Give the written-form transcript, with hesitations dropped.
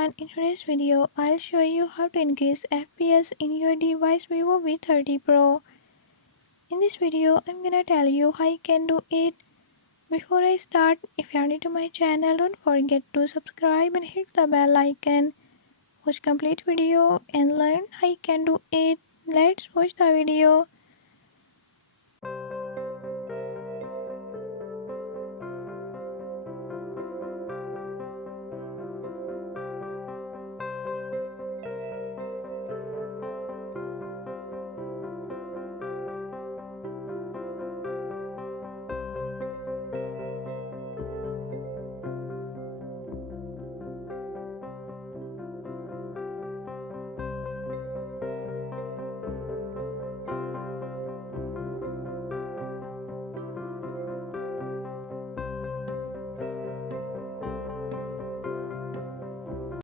everyone, in today's video I'll show you how to increase FPS in your device Vivo V30 Pro. In this video I'm gonna tell you how you can do it. Before I start, if you are new to my channel, don't forget to subscribe and hit the bell icon. Watch complete video and learn how you can do it. Let's watch the video.